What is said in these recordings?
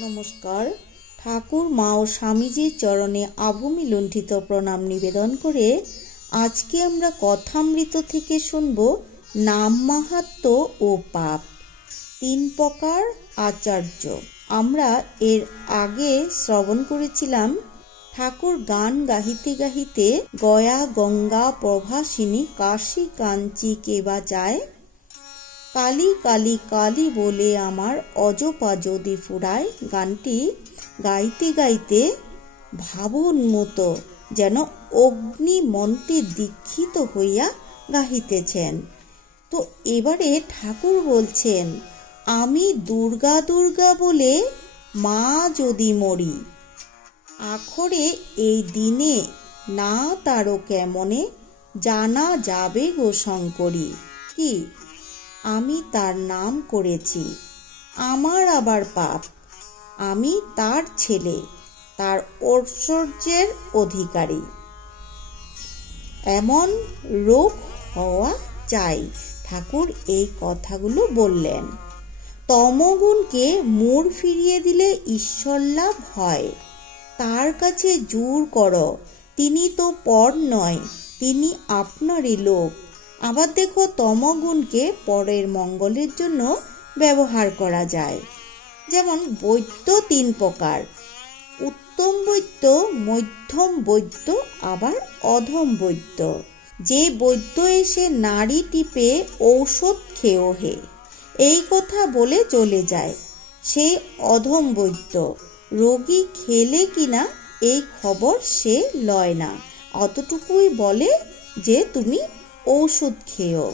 নমস্কার। ঠাকুর মা ও স্বামীজির চরণে আভূমি লুণ্ঠিত প্রণাম নিবেদন করে আজকে আমরা কথামৃত থেকে শুনব নাম মাহাত্ম্য ও পাপ। 3 প্রকার আচার্য। আমরা এর আগে শ্রবণ করেছিলাম ঠাকুর গান গাহিতে গাহিতে গয়া গঙ্গা প্রভাসিনী কাশী কাঞ্চি কেবা যায়, কালী কালী কালী বলে আমার অজপা যদি ফুরায়। গানটি গাইতে গাইতে ভাবোন্মত্ত যেন অগ্নি মন্ত্রে দীক্ষিত হইয়া গাহিতেছেন। তো এবারে ঠাকুর বলছেন, আমি দুর্গা দুর্গা বলে মা যদি মরি, আখরে এই দিনে না তারও কেমনে জানা যাবে গো শঙ্করী। কি আমি তার নাম করেছি, আমার আবার পাপ, আমি তার ছেলে, তার ঐশ্বর্যের অধিকারী, এমন রোগ হওয়া চাই। ঠাকুর এই কথাগুলো বললেন। তমগুণকে মোড় ফিরিয়ে দিলে ঈশ্বর লাভ হয়। তার কাছে জোর করো, তিনি তো পর নয়, তিনি আপনারই লোক। আবার দেখো, তমগুণকে পরের মঙ্গলের জন্য ব্যবহার করা যায়। যেমন বৈদ্য 3 প্রকার, উত্তম বৈদ্য, মধ্যম বৈদ্য, আবার অধম বৈদ্য। যে বৈদ্য এসে নাড়ি টিপে ঔষধ খেয়েও হে, এই কথা বলে চলে যায়, সে অধম বৈদ্য। রোগী খেলে কিনা এই খবর সে লয় না, অতটুকুই বলে যে তুমি ঔষধ খেও।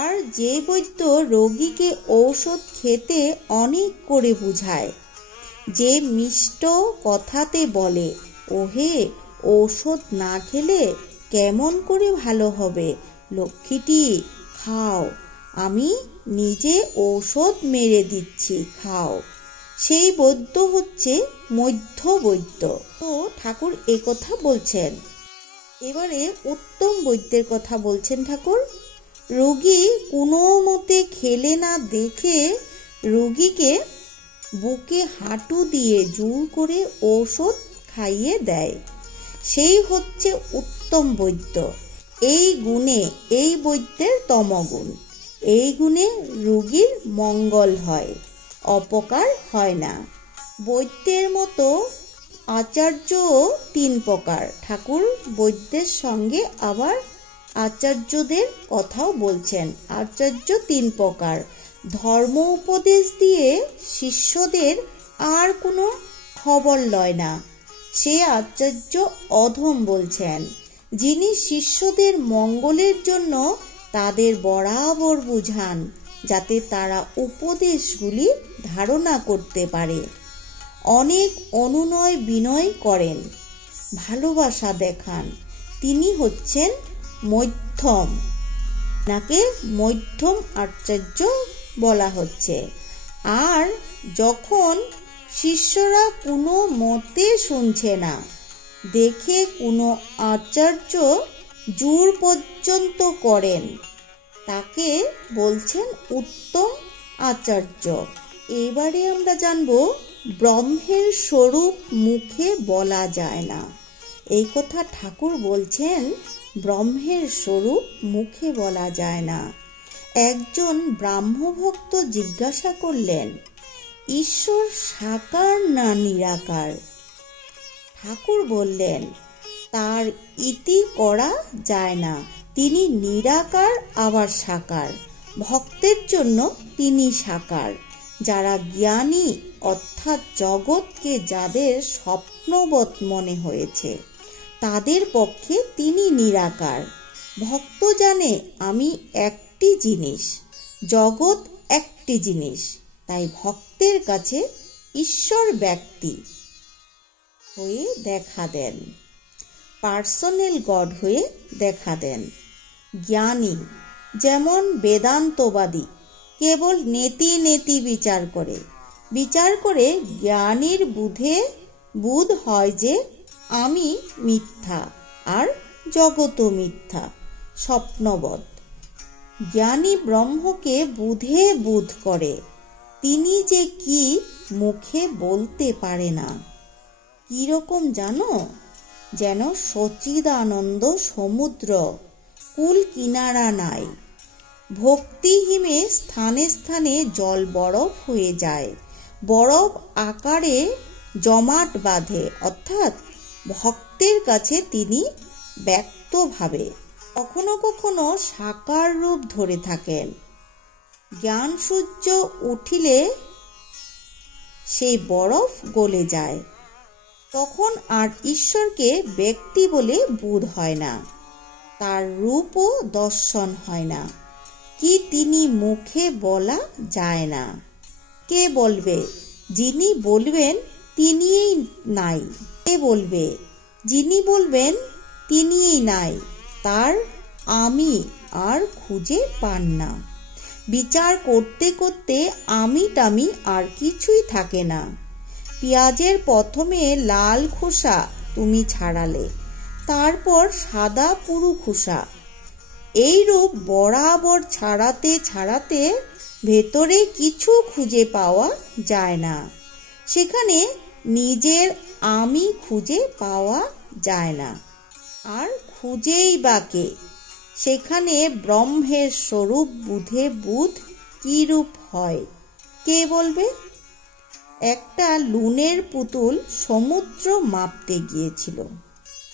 আর যে বৈদ্য রোগীকে ঔষধ খেতে অনেক করে বুঝায়, যে মিষ্ট কথাতে বলে, ওহে ঔষধ না খেলে কেমন করে ভালো হবে, লক্ষ্মীটি খাও, আমি নিজে ঔষধ মেরে দিচ্ছি, খাও, সেই বৈদ্য হচ্ছে মধ্য বৈদ্য। তো ঠাকুর এ কথা বলছেন। এবারে উত্তম বৈদ্যের কথা বলছেন ঠাকুর। রোগী কোনো মতে খেলে না দেখে রোগীকে বুকে হাঁটু দিয়ে জোর করে ঔষধ খাইয়ে দেয়, সেই হচ্ছে উত্তম বৈদ্য। এই গুণে এই বৈদ্যের তমগুণ। এই গুণে রোগীর মঙ্গল হয়, অপকার হয় না। বৈদ্যের মতো আচার্যও 3 প্রকার। ঠাকুর বৈদ্যের সঙ্গে আবার আচার্যদের কথাও বলছেন। আচার্য 3 প্রকার। ধর্ম উপদেশ দিয়ে শিষ্যদের আর কোনো খবর লয় না, সে আচার্য অধম বলছেন। যিনি শিষ্যদের মঙ্গলের জন্য তাদের বরাবর বুঝান, যাতে তারা উপদেশগুলি ধারণা করতে পারে। অনেক অনুনয় বিনয় করেন, ভালোবাসা দেখান, তিনি হচ্ছেন মধ্যম। নাকে মধ্যম আচার্য বলা হচ্ছে। আর যখন শিষ্যরা কোনো মতে শুনছে না দেখে কোনো আচার্য জোর পর্যন্ত করেন, তাকে বলছেন উত্তম আচার্য। এবারে আমরা জানব, ব্রহ্মের স্বরূপ মুখে বলা যায় না। এই কথা ঠাকুর বলছেন, ব্রহ্মের স্বরূপ মুখে বলা যায় না। একজন ব্রাহ্মভক্ত জিজ্ঞাসা করলেন, ঈশ্বর সাকার না নিরাকার? ঠাকুর বললেন, তার ইতি করা যায় না, তিনি নিরাকার আবার সাকার। ভক্তের জন্য তিনি সাকার। যারা জ্ঞানী, অর্থাৎ জগৎকে যাদের স্বপ্নবৎ মনে হয়েছে, তাদের পক্ষে তিনি নিরাকার। ভক্ত জানে আমি একটি জিনিস, জগৎ একটি জিনিস, তাই ভক্তের কাছে ঈশ্বর ব্যক্তি হয়ে দেখা দেন, পার্সোনাল গড হয়ে দেখা দেন। জ্ঞানী যেমন বেদান্তবাদী কেবল নেতি নেতি বিচার করে জ্ঞানীর বুধ হয় যে আমি মিথ্যা আর জগৎও মিথ্যা, স্বপ্নবৎ। জ্ঞানী ব্রহ্মকে বুধে বুধ করে, তিনি যে কি মুখে বলতে পারে না। কিরকম জানো? যেন সচিদানন্দ সমুদ্র, কুল কিনারা নাই। ভক্তিহীনে স্থানে স্থানে জল বরফ হয়ে যায়, বরফ আকারে জমাট বাঁধে, অর্থাৎ ভক্তের কাছে তিনি ব্যক্তভাবে কখনো কখনো সাকার রূপ ধরে থাকেন। জ্ঞান সূর্য উঠিলে সেই বরফ গলে যায়, তখন আর ঈশ্বরকে ব্যক্তি বলে বোধ হয় না, তার রূপও দর্শন হয় না। কি তিনি মুখে বলা যায় না। কে বলবে? যিনি বলবেন তিনিই নাই। কে বলবে? যিনি বলবেন তিনিই নাই। তার আমি আর খুঁজে পান না। বিচার করতে করতে আমি টামি আর কিছুই থাকে না। পেঁয়াজের প্রথমে লাল খোসা তুমি ছাড়ালে, তারপর সাদা পুরু খোসা। এইরূপ বরাবর ছাড়াতে ছাড়াতে ভেতরে কিছু খুঁজে পাওয়া যায় না। সেখানে নিজের আমি খুঁজে পাওয়া যায় না। আর খুঁজেই বা কে? সেখানে ব্রহ্মের স্বরূপ বুধে বুধ কি রূপ হয়, কে বলবে? একটা লুনের পুতুল সমুদ্র মাপতে গিয়েছিল।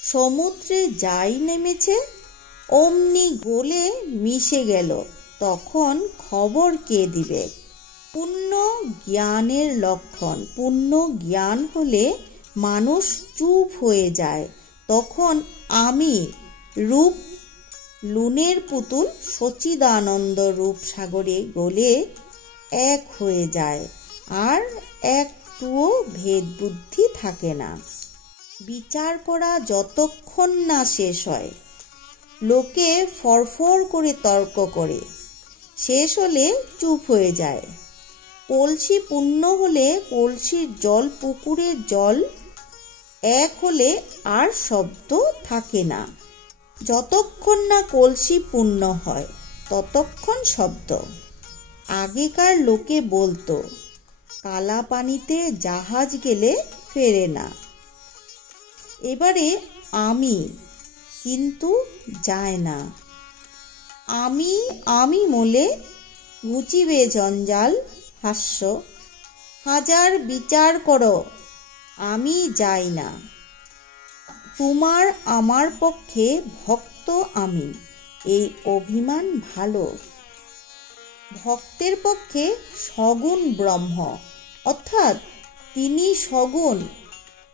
সমুদ্রে যাই নেমেছে অমনি গলে মিশে গেল, তখন খবর কে দিবে? পূর্ণ জ্ঞানের লক্ষণ। পূর্ণ জ্ঞান হলে মানুষ চুপ হয়ে যায়, তখন আমি রূপ লুনের পুতুল সচিদানন্দ রূপ সাগরে গলে এক হয়ে যায়, আর একটুও ভেদ বুদ্ধি থাকে না। বিচার করা যতক্ষণ না শেষ হয়, লোকে ফরফর করে তর্ক করে, শেষ হলে চুপ হয়ে যায়। কলসি পূর্ণ হলে কলসির জল পুকুরের জল এক হলে আর শব্দ থাকে না। যতক্ষণ না কলসি পূর্ণ হয় ততক্ষণ শব্দ। আগেকার লোকে বলতো কালা পানিতে জাহাজ গেলে ফেরে না। এবারে আমি কিন্তু যায় না। আমি আমি মোলে ঘুচিবে জঞ্জাল হাস্য। হাজার বিচার করো আমি যাই না। তোমার আমার পক্ষে ভক্ত আমি, এই অভিমান ভালো। ভক্তের পক্ষে সগুণ ব্রহ্ম, অর্থাৎ তিনি সগুণ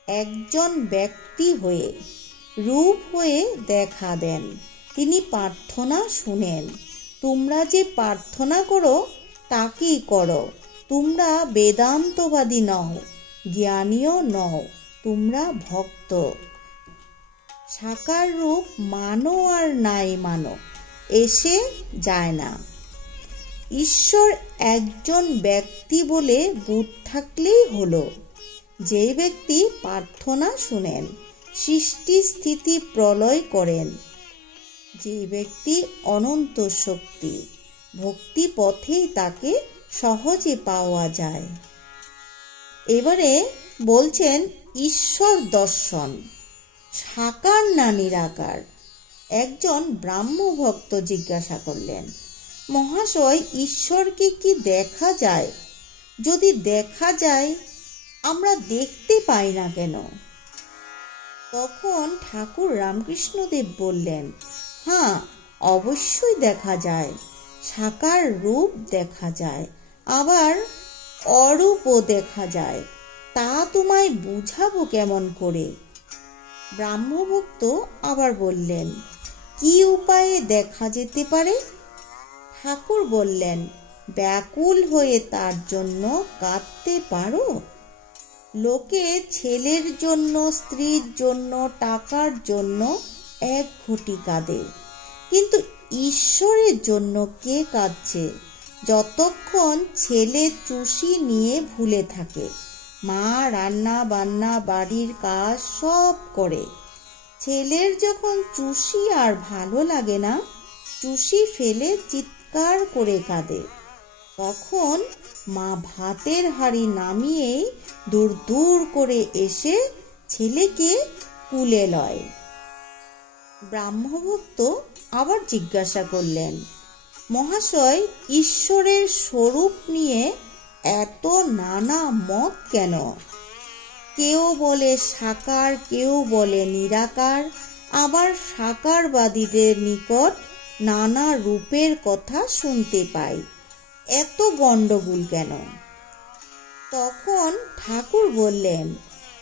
একজন ব্যক্তি হয়ে রূপ হয়ে দেখা দেন। তিনি প্রার্থনা শুনেন। তোমরা যে প্রার্থনা করো তাকেই করো। তোমরা বেদান্তবাদী নও, জ্ঞানীও নও, তোমরা ভক্ত। সাকার রূপ মানো আর নাই মানো এসে যায় না। ঈশ্বর একজন ব্যক্তি বলে বোধ থাকলেই হলো। যে ব্যক্তি প্রার্থনা শুনেন, সৃষ্টি স্থিতি প্রলয় করেন, যে ব্যক্তি অনন্ত শক্তি, ভক্তি পথেই তাকে সহজে পাওয়া যায়। এবারে বলছেন ঈশ্বর দর্শন, সাকার না নিরাকার। একজন ব্রাহ্ম ভক্ত জিজ্ঞাসা করলেন, মহাশয়, ঈশ্বরকে কি দেখা যায়? যদি দেখা যায় আমরা দেখতে পাই না কেন? তখন ঠাকুর রামকৃষ্ণদেব বললেন, হ্যাঁ, অবশ্যই দেখা যায়। সাকার রূপ দেখা যায়, আবার অরূপও দেখা যায়। তা তোমায় বুঝাবো কেমন করে? ব্রাহ্মভক্ত আবার বললেন, কি উপায়ে দেখা যেতে পারে? ঠাকুর বললেন, ব্যাকুল হয়ে তার জন্য কাঁদতে পারো? লোকে ছেলের জন্য, স্ত্রীর জন্য, টাকার জন্য এক ঘটি কাঁদে, কিন্তু ঈশ্বরের জন্য কে কাঁদছে? যতক্ষণ ছেলে চুষি নিয়ে ভুলে থাকে, মা রান্না বান্না বাড়ির কাজ সব করে। ছেলের যখন চুষি আর ভালো লাগে না, চুষি ফেলে চিৎকার করে কাঁদে। তখন মা ভাতের হাঁড়ি নামিয়েই দূর দূর করে এসে ছেলেকে কুলে লয়। ব্রাহ্মভক্ত আবার জিজ্ঞাসা করলেন, মহাশয়, ঈশ্বরের স্বরূপ নিয়ে এত নানা মত কেন? কেউ বলে সাকার, কেউ বলে নিরাকার, আবার সাকারবাদীদের নিকট নানা রূপের কথা শুনতে পাই, এত গন্ডগোল কেন? তখন ঠাকুর বললেন,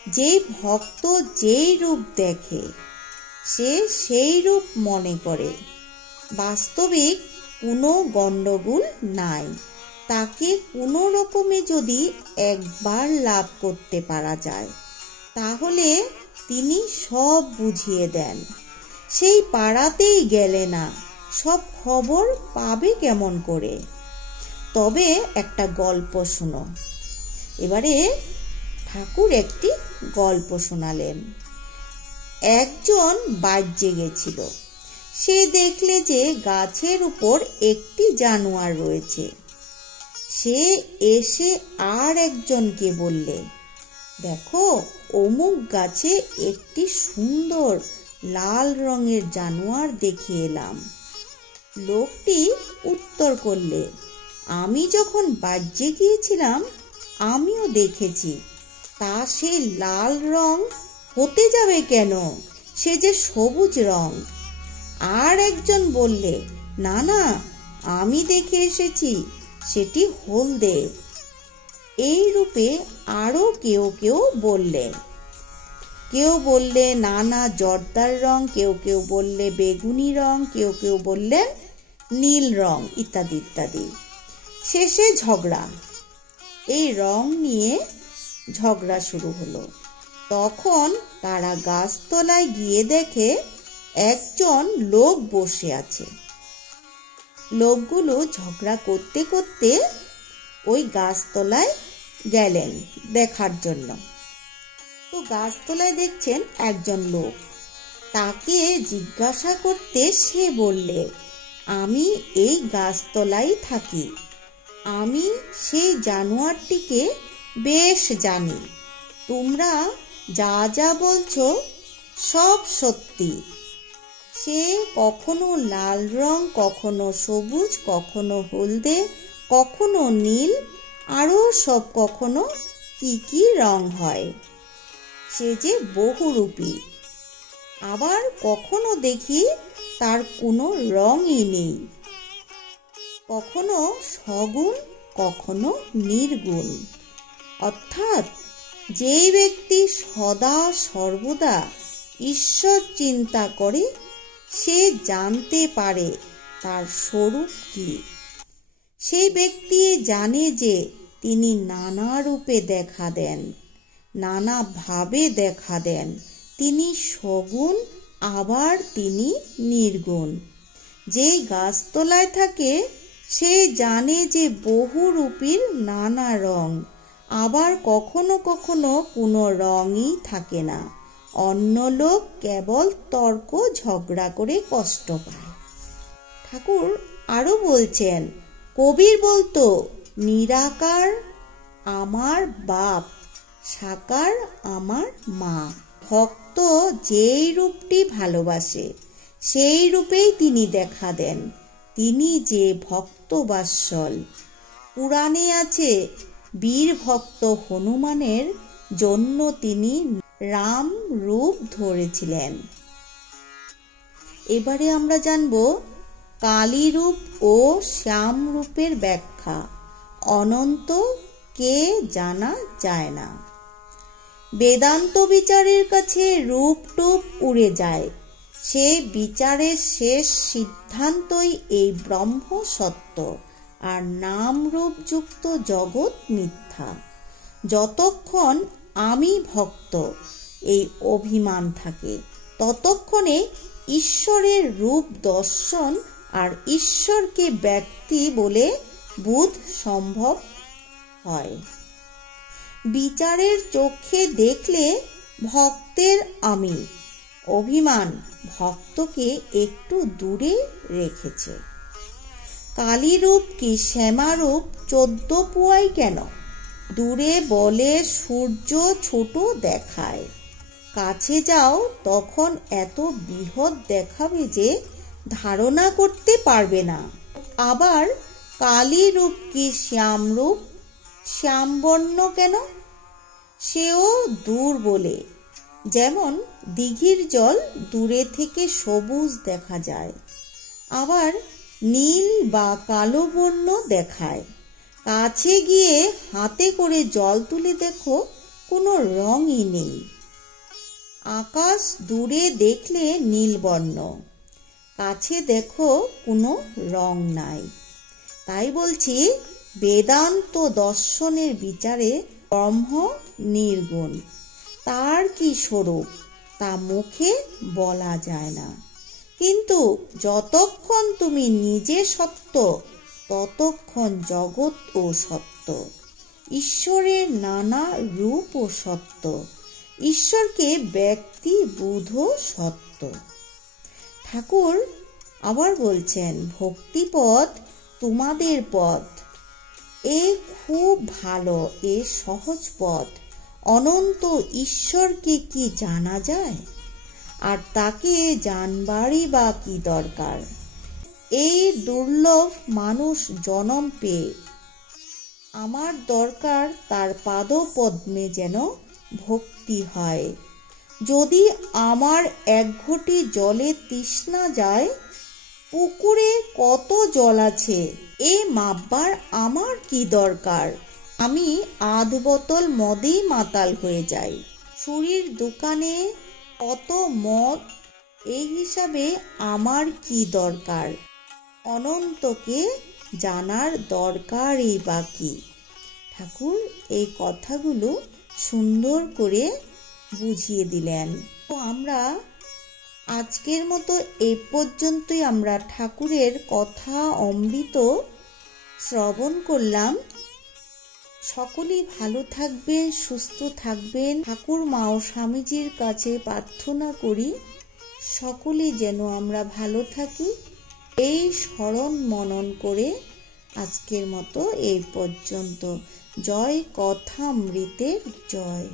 যেই ভক্ত যেই রূপ দেখে সে সেই রূপ মনে করে, বাস্তবিক কোনো গন্ডগোল নাই। তাকে কোনো রকমে যদি একবার লাভ করতে পারা যায় তাহলে তিনি সব বুঝিয়ে দেন। সেই পাড়াতেই গেলে না সব খবর পাবে কেমন করে? তবে একটা গল্প শোনো। এবারে ঠাকুর একটি গল্প শোনালেন। একজন বাজ্যে গেছিল। সে দেখলে যে গাছের উপর একটি জানোয়ার রয়েছে। সে এসে আর একজনকে বললে, দেখো, অমুক গাছে একটি সুন্দর লাল রঙের জানোয়ার দেখে এলাম। লোকটি উত্তর করলে, আমি যখন বাজ্যে গিয়েছিলাম আমিও দেখেছি। তা সে লাল রং হতে যাবে কেন? সে যে সবুজ রং। আর একজন বললে, না না, আমি দেখে এসেছি, সেটি হলদে। এই রূপে আরো কেউ কেউ বললে। কেউ বললে নানা জর্দার রং, কেউ কেউ বললে বেগুনি রং, কেউ কেউ বললেন নীল রং, ইত্যাদি ইত্যাদি। শেষে ঝগড়া। এই রং নিয়ে ঝগড়া শুরু হলো। তখন তারা গাছতলায় গিয়ে দেখে একজন লোক বসে আছে। লোকগুলো ঝগড়া করতে করতে ওই গাছতলায় গেলেন দেখার জন্য। তো গাছতলায় দেখছেন একজন লোক। তাকে জিজ্ঞাসা করতে সে বললে, আমি এই গাছতলায় থাকি। আমি সেই জানোয়ারটিকে বেশ জানি। তোমরা যা যা বলছো সব সত্যি। সে কখনো লাল রং, কখনো সবুজ, কখনো হলদে, কখনো নীল, আরো সব কখনো কি কি রং হয়। সে যে বহুরূপী। আবার কখনো দেখি তার কোনো রঙই নেই। কখনো সগুণ, কখনো নির্গুণ। অর্থাৎ যেই ব্যক্তি সদা সর্বদা ঈশ্বর চিন্তা করে সে জানতে পারে তার স্বরূপ কি। সেই ব্যক্তি জানে যে তিনি নানা রূপে দেখা দেন, নানা ভাবে দেখা দেন। তিনি সগুণ, আবার তিনি নির্গুণ। যেই গাছতলায় থাকে সে জানে যে বহুরূপীর নানা রং, আবার কখনো কখনো কোনো রঙই থাকে না। অন্য লোক কেবল তর্ক ঝগড়া করে কষ্ট পায়। ঠাকুর আরো বলছেন, কবির বলতো, নিরাকার আমার বাপ, সাকার আমার মা। ভক্ত যেই রূপটি ভালোবাসে সেই রূপেই তিনি দেখা দেন। তিনি যে ভক্তবাৎসল। পুরাণে আছে, বীর ভক্ত হনুমানের জন্য তিনি রাম রূপ ধরেছিলেন। এবারে আমরা জানব কালী রূপ ও শ্যাম রূপের ব্যাখ্যা। অনন্ত কে জানা যায় না। বেদান্ত বিচারের কাছে রূপ টুপ উড়ে যায়। সে বিচারের শেষ সিদ্ধান্তই এই ব্রহ্ম সত্য, আর নাম রূপ যুক্ত জগৎ মিথ্যা। যতক্ষণ আমি ভক্ত এই অভিমান থাকে ততক্ষণে ঈশ্বরের রূপ দর্শন আর ঈশ্বরকে ব্যক্তি বলে বোধ সম্ভব হয়। বিচারের চোখে দেখলে ভক্তের আমি অভিমান ভক্তকে একটু দূরে রেখেছে। কালীরূপ কি শ্যামারূপ 14 পুয়াই কেন? দূরে বলে সূর্য ছোট দেখায়, কাছে যাও তখন এত বৃহৎ দেখাবে যে ধারণা করতে পারবে না। আবার কালীরূপ কি শ্যামরূপ, শ্যামবর্ণ কেন? সেও দূর বলে, যেমন দিঘির জল দূরে থেকে সবুজ দেখা যায়। আবার নীল বা কালো বর্ণ দেখায়, কাছে গিয়ে হাতে করে জল তুলে দেখো কোনো রঙই নেই। আকাশ দূরে দেখলে নীল বর্ণ, কাছে দেখো কোনো রং নাই। তাই বলছি, বেদান্ত দর্শনের বিচারে ব্রহ্ম নির্গুণ, তার কি স্বরূপ তা মুখে বলা যায় না। কিন্তু যতক্ষণ তুমি নিজে সত্য, ততক্ষণ জগৎও সত্য। ঈশ্বরের নানা রূপও সত্য, ঈশ্বরকে ব্যক্তি বুধও সত্য। ঠাকুর আবার বলছেন, ভক্তিপথ তোমাদের পথ, এ খুব ভালো, এ সহজ পথ। অনন্ত ঈশ্বরকে কি জানা যায়? আর তাকে জানবারই বা কি দরকার? এই দুর্লভ মানুষ জনম পেয়ে আমার দরকার তার পাদপদ্মে যেন ভক্তি হয়। যদি আমার এক ঘটি জলে তৃষ্ণা যায়, পুকুরে কত জল আছে এ মাপবার আমার কি দরকার? আমি আধ বোতল মদেই মাতাল হয়ে যাই। ছুরির দোকানে কত মদ, এই হিসাবে আমার কি দরকার? অনন্তকে জানার দরকারই বা কি? ঠাকুর এই কথাগুলো সুন্দর করে বুঝিয়ে দিলেন। তো আমরা আজকের মতো এই পর্যন্তই আমরা ঠাকুরের কথা অমৃত শ্রবণ করলাম। সকলেই ভালো থাকবেন, সুস্থ থাকবেন। ঠাকুর মা ও স্বামীজির কাছে প্রার্থনা করি সকলে যেন আমরা ভালো থাকি। এই স্মরণ মনন করে আজকের মতো এই পর্যন্ত। জয় কথামৃতের জয়।